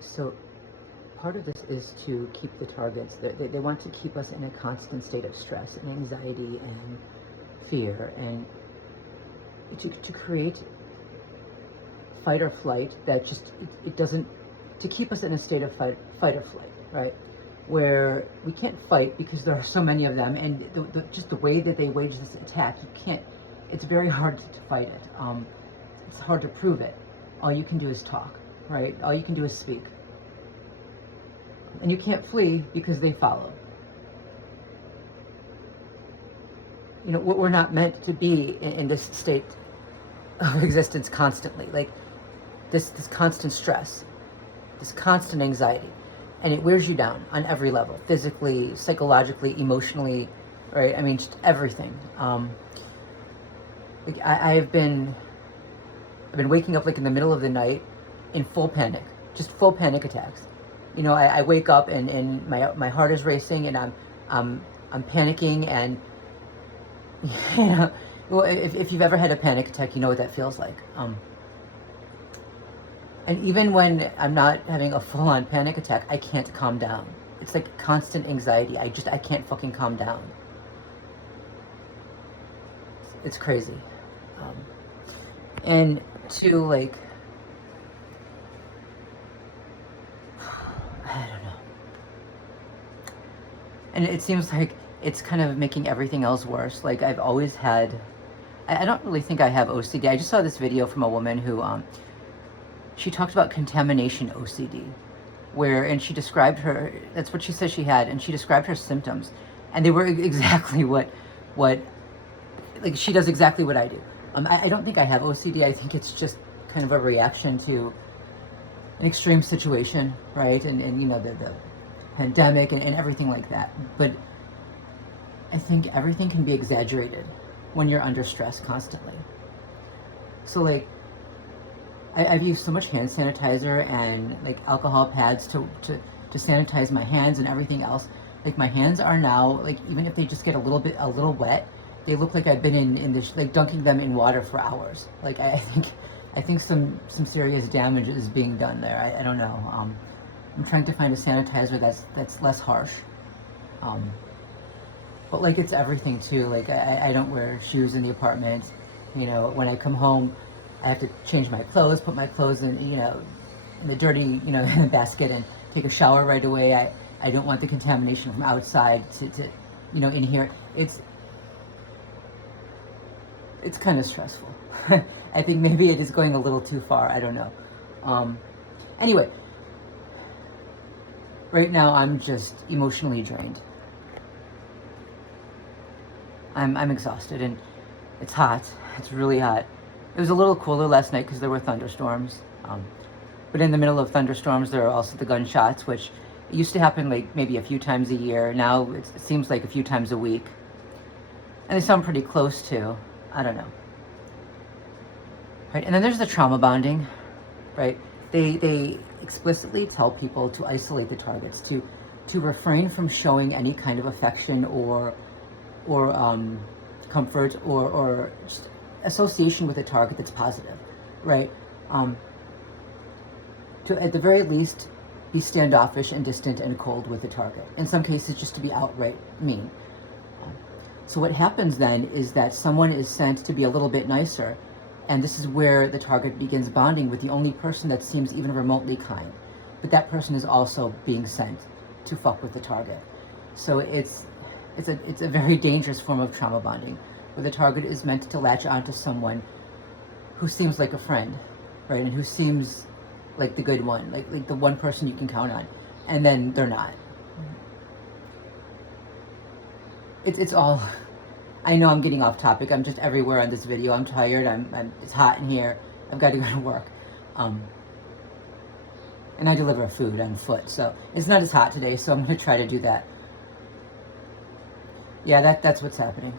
So part of this is to keep the targets, they want to keep us in a constant state of stress and anxiety and fear, and to create fight or flight that just, it doesn't, to keep us in a state of fight or flight, right? Where we can't fight because there are so many of them, and just the way that they wage this attack, you can't, it's very hard to fight it. It's hard to prove it. All you can do is talk, right? All you can do is speak. And you can't flee because they follow. You know, we're not meant to be in this state of existence constantly, like this constant stress, this constant anxiety, and it wears you down on every level, physically, psychologically, emotionally, right? I mean, just everything. Like I've been waking up like in the middle of the night in full panic, just full panic attacks. You know, I wake up and my heart is racing, and I'm panicking, and you know, well, if you've ever had a panic attack, you know what that feels like. And even when I'm not having a full-on panic attack, I can't calm down. It's like constant anxiety. I can't fucking calm down. It's crazy. And to like, I don't know. And it seems like it's kind of making everything else worse. Like I've always had, I don't really think I have OCD. I just saw this video from a woman who, she talked about contamination OCD, and she described her, that's what she said she had, and she described her symptoms, and they were exactly what, like she does exactly what I do. I don't think I have OCD. I think it's just kind of a reaction to an extreme situation, right? And you know, the pandemic and everything like that. But I think everything can be exaggerated when you're under stress constantly. So like, I've used so much hand sanitizer and like alcohol pads to sanitize my hands and everything else. Like my hands are now, like, even if they just get a little wet, they look like I've been in this, like dunking them in water for hours. Like I think some serious damage is being done there. I don't know. I'm trying to find a sanitizer that's less harsh. But like it's everything too. Like I don't wear shoes in the apartment. You know, when I come home, I have to change my clothes, put my clothes in, you know, in the dirty, you know, in the basket, and take a shower right away. I don't want the contamination from outside to you know, in here. It's kind of stressful. I think maybe it is going a little too far. I don't know. Anyway, right now I'm just emotionally drained. I'm exhausted, and it's hot. It's really hot. It was a little cooler last night because there were thunderstorms. But in the middle of thunderstorms, there are also the gunshots, which used to happen like maybe a few times a year. Now it seems like a few times a week. And they sound pretty close too. I don't know. Right? And then there's the trauma bonding, right? They explicitly tell people to isolate the targets, to refrain from showing any kind of affection or comfort or just association with a target that's positive, right? To at the very least be standoffish and distant and cold with the target. In some cases, just to be outright mean. So what happens then is that someone is sent to be a little bit nicer, and this is where the target begins bonding with the only person that seems even remotely kind. But that person is also being sent to fuck with the target. So it's a very dangerous form of trauma bonding, where the target is meant to latch onto someone who seems like a friend, right? And who seems like the good one, like the one person you can count on, and then they're not. It's all, I know I'm getting off topic. I'm just everywhere on this video. I'm tired. It's hot in here. I've got to go to work. And I deliver food on foot, so it's not as hot today, so I'm going to try to do that. Yeah, that's what's happening.